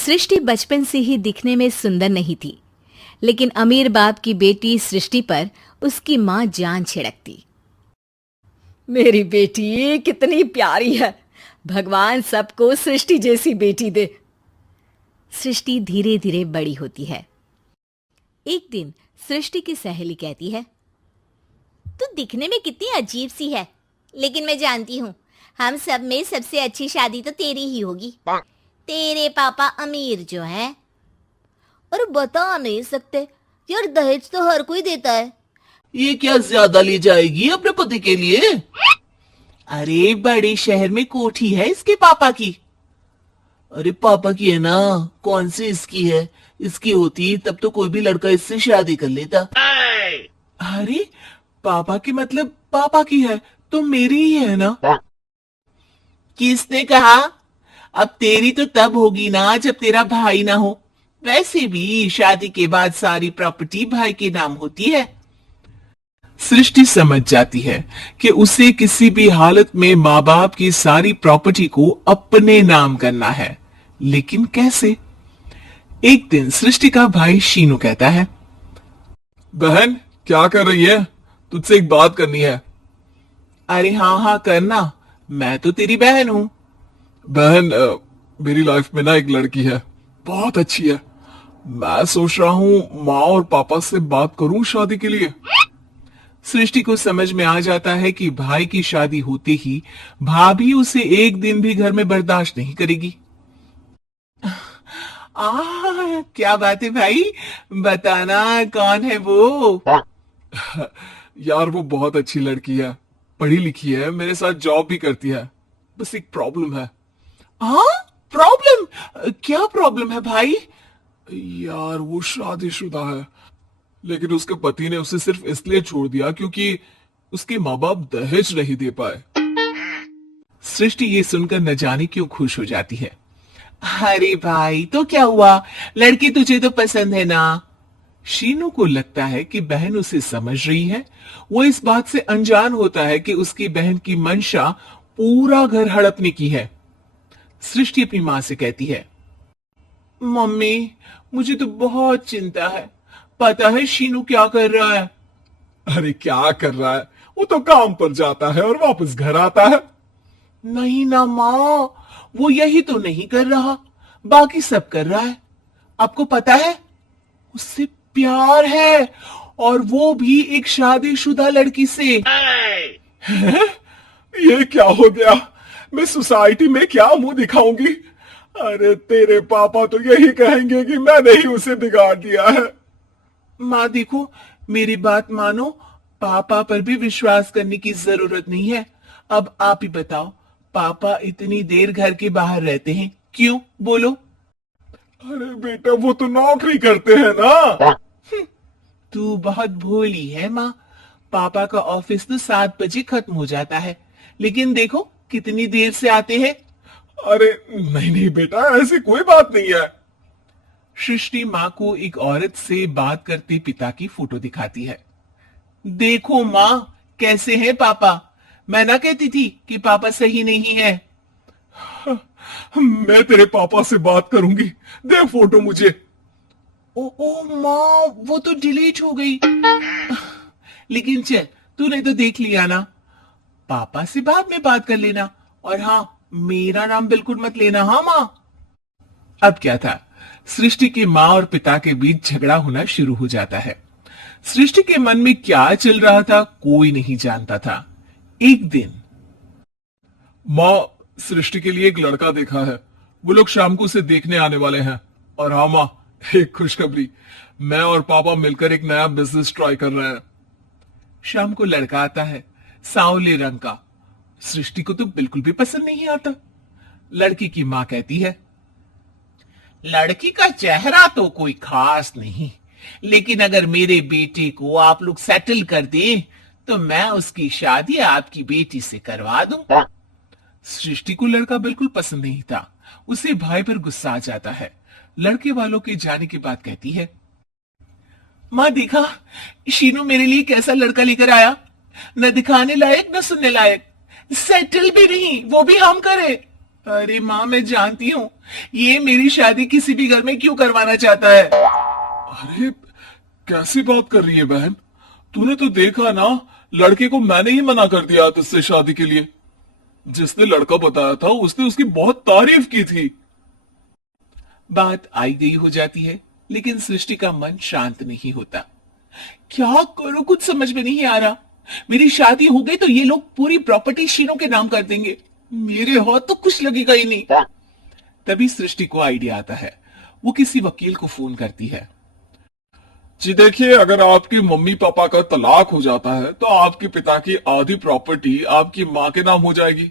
सृष्टि बचपन से ही दिखने में सुंदर नहीं थी, लेकिन अमीर बाप की बेटी सृष्टि पर उसकी माँ जान छिड़कती। मेरी बेटी कितनी प्यारी है, भगवान सबको सृष्टि जैसी बेटी दे। सृष्टि धीरे धीरे बड़ी होती है। एक दिन सृष्टि की सहेली कहती है, तू दिखने में कितनी अजीब सी है, लेकिन मैं जानती हूँ हम सब में सबसे अच्छी शादी तो तेरी ही होगी। तेरे पापा अमीर जो हैं। और बता नहीं सकते यार, दहेज तो हर कोई देता है। ये क्या ज्यादा ले जाएगी अपने पति के लिए? अरे बड़े शहर में कोठी है इसके पापा की। अरे पापा की है ना, कौन सी इसकी है? इसकी होती तब तो कोई भी लड़का इससे शादी कर लेता। अरे पापा की मतलब पापा की है तो मेरी ही है ना? किसने कहा? अब तेरी तो तब होगी ना जब तेरा भाई ना हो। वैसे भी शादी के बाद सारी प्रॉपर्टी भाई के नाम होती है। सृष्टि समझ जाती है कि उसे किसी भी हालत में माँ बाप की सारी प्रॉपर्टी को अपने नाम करना है, लेकिन कैसे? एक दिन सृष्टि का भाई शीनू कहता है, बहन क्या कर रही है? तुझसे एक बात करनी है। अरे हाँ हाँ करना, मैं तो तेरी बहन हूँ। बहन मेरी लाइफ में ना एक लड़की है, बहुत अच्छी है। मैं सोच रहा हूँ माँ और पापा से बात करूँ शादी के लिए। सृष्टि को समझ में आ जाता है कि भाई की शादी होते ही भाभी उसे एक दिन भी घर में बर्दाश्त नहीं करेगी। क्या बात है भाई, बताना कौन है वो? यार वो बहुत अच्छी लड़की है, पढ़ी लिखी है, मेरे साथ जॉब भी करती है। बस एक प्रॉब्लम है। हाँ प्रॉब्लम? क्या प्रॉब्लम है भाई? यार वो शादीशुदा है, लेकिन उसके पति ने उसे सिर्फ इसलिए छोड़ दिया क्योंकि उसके माँ बाप दहेज नहीं दे पाए। सृष्टि ये सुनकर न जाने क्यों खुश हो जाती है। अरे भाई तो क्या हुआ, लड़की तुझे तो पसंद है ना? शीनू को लगता है कि बहन उसे समझ रही है। वो इस बात से अनजान होता है कि उसकी बहन की मंशा पूरा घर हड़पने की है। सृष्टि अपनी माँ से कहती है, मम्मी मुझे तो बहुत चिंता है। पता है शीनू क्या कर रहा है? अरे क्या कर रहा है? वो तो काम पर जाता है और वापस घर आता है। नहीं ना माँ, वो यही तो नहीं कर रहा, बाकी सब कर रहा है। आपको पता है उससे प्यार है, और वो भी एक शादीशुदा लड़की से। हैं? ये क्या हो गया? मैं सोसाइटी में क्या मुंह दिखाऊंगी? अरे तेरे पापा तो यही कहेंगे कि मैंने ही उसे बिगाड़ दिया है। माँ देखो, मेरी बात मानो, पापा पर भी विश्वास करने की जरूरत नहीं है। अब आप ही बताओ, पापा इतनी देर घर के बाहर रहते हैं क्यों? बोलो। अरे बेटा वो तो नौकरी करते हैं ना। तू बहुत भोली है माँ। पापा का ऑफिस तो 7 बजे खत्म हो जाता है, लेकिन देखो कितनी देर से आते हैं। अरे नहीं नहीं बेटा, ऐसी कोई बात नहीं है। सृष्टि माँ को एक औरत से बात करते पिता की फोटो दिखाती है। देखो माँ कैसे हैं पापा, मैं ना कहती थी कि पापा सही नहीं है। मैं तेरे पापा से बात करूंगी, दे फोटो मुझे। ओ माँ वो तो डिलीट हो गई। लेकिन चल, तूने तो देख लिया ना, पापा से बाद में बात कर लेना। और हाँ, मेरा नाम बिल्कुल मत लेना। हाँ माँ। अब क्या था, सृष्टि की माँ और पिता के बीच झगड़ा होना शुरू हो जाता है। सृष्टि के मन में क्या चल रहा था कोई नहीं जानता था। एक दिन, माँ सृष्टि के लिए एक लड़का देखा है, वो लोग शाम को उसे देखने आने वाले हैं। और हाँ माँ, एक खुशखबरी, मैं और पापा मिलकर एक नया बिजनेस ट्राई कर रहे हैं। शाम को लड़का आता है, सांवले रंग का। सृष्टि को तो बिल्कुल भी पसंद नहीं आता। लड़की की माँ कहती है, लड़की का चेहरा तो कोई खास नहीं, लेकिन अगर मेरे बेटे को आप लोग सेटल कर दें तो मैं उसकी शादी आपकी बेटी से करवा दूं। सृष्टि को लड़का बिल्कुल पसंद नहीं था। उसे भाई पर गुस्सा आ जाता है। लड़के वालों के जाने के बाद कहती है, माँ देखा शीनू मेरे लिए कैसा लड़का लेकर आया, न दिखाने लायक न सुनने लायक, सेटल भी नहीं, वो भी हम करें। अरे माँ, मैं जानती हूँ ये मेरी शादी किसी भी घर में क्यों करवाना चाहता है। अरे कैसी बात कर रही है बहन? तूने तो देखा ना, लड़के को मैंने ही मना कर दिया तुझसे शादी के लिए। जिसने लड़का बताया था उसने उसकी बहुत तारीफ की थी। बात आई गई हो जाती है, लेकिन सृष्टि का मन शांत नहीं होता। क्या करूं, कुछ समझ में नहीं आ रहा। मेरी शादी हो गई तो ये लोग पूरी प्रॉपर्टी शीनों के नाम कर देंगे, मेरे हाथ तो कुछ लगेगा ही नहीं। तभी सृष्टि को आइडिया आता है। वो किसी वकील को फोन करती है। जी देखिए, अगर आपकी मम्मी पापा का तलाक हो जाता है तो आपके पिता की आधी प्रॉपर्टी आपकी माँ के नाम हो जाएगी,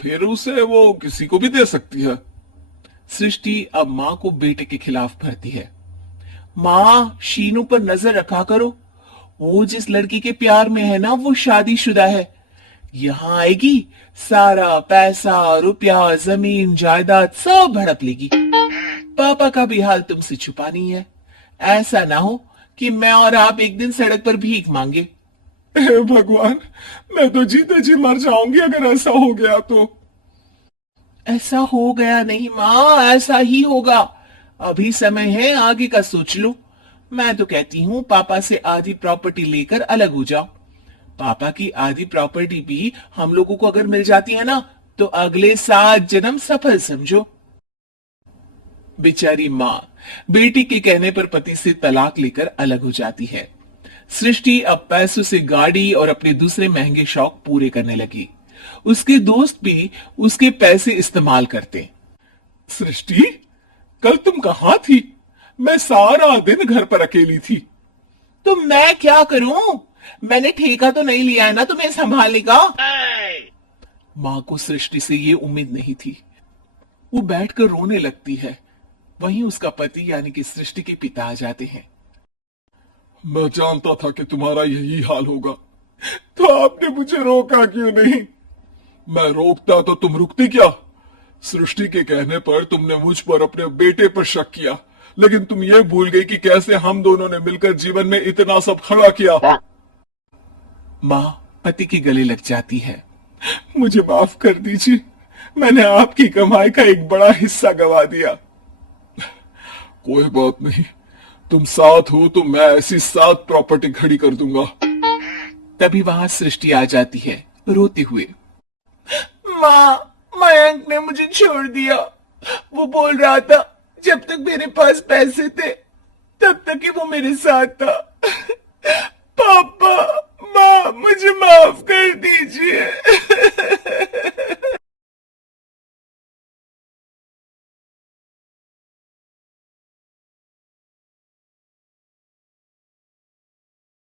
फिर उसे वो किसी को भी दे सकती है। सृष्टि अब माँ को बेटे के खिलाफ भरती है। माँ, शीनू पर नजर रखा करो, वो जिस लड़की के प्यार में है ना वो शादीशुदा है। यहाँ आएगी, सारा पैसा रुपया जमीन जायदाद सब हड़प लेगी। पापा का भी हाल तुमसे छुपा नहीं है। ऐसा ना हो कि मैं और आप एक दिन सड़क पर भीख मांगे। हे भगवान, मैं तो जीते जी मर जाऊंगी अगर ऐसा हो गया तो। ऐसा हो गया नहीं माँ, ऐसा ही होगा। अभी समय है, आगे का सोच लो। मैं तो कहती हूँ पापा से आधी प्रॉपर्टी लेकर अलग हो जाओ। पापा की आधी प्रॉपर्टी भी हम लोगों को अगर मिल जाती है ना, तो अगले 7 जन्म सफल समझो। बेचारी माँ बेटी के कहने पर पति से तलाक लेकर अलग हो जाती है। सृष्टि अब पैसों से गाड़ी और अपने दूसरे महंगे शौक पूरे करने लगी। उसके दोस्त भी उसके पैसे इस्तेमाल करते। सृष्टि, कल तुम कहाँ थी? मैं सारा दिन घर पर अकेली थी। तो मैं क्या करूं? मैंने ठेका तो नहीं लिया है ना तुम्हें संभालने का। मां को सृष्टि से ये उम्मीद नहीं थी। वो बैठकर रोने लगती है। वहीं उसका पति यानी कि सृष्टि के पिता आ जाते हैं। मैं जानता था कि तुम्हारा यही हाल होगा, तो आपने मुझे रोका क्यों नहीं? मैं रोकता तो तुम रुकती क्या? सृष्टि के कहने पर तुमने मुझ पर, अपने बेटे पर शक किया, लेकिन तुम ये भूल गई कि कैसे हम दोनों ने मिलकर जीवन में इतना सब खड़ा किया। मां पति के गले लग जाती है। मुझे माफ कर दीजिए, मैंने आपकी कमाई का एक बड़ा हिस्सा गवा दिया। कोई बात नहीं, तुम साथ हो तो मैं ऐसी 7 प्रॉपर्टी खड़ी कर दूंगा। तभी वहां सृष्टि आ जाती है रोते हुए। माँ, मयंक ने मुझे छोड़ दिया। वो बोल रहा था जब तक मेरे पास पैसे थे तब तक ही वो मेरे साथ था। पापा, माँ, मुझे माफ कर दीजिए।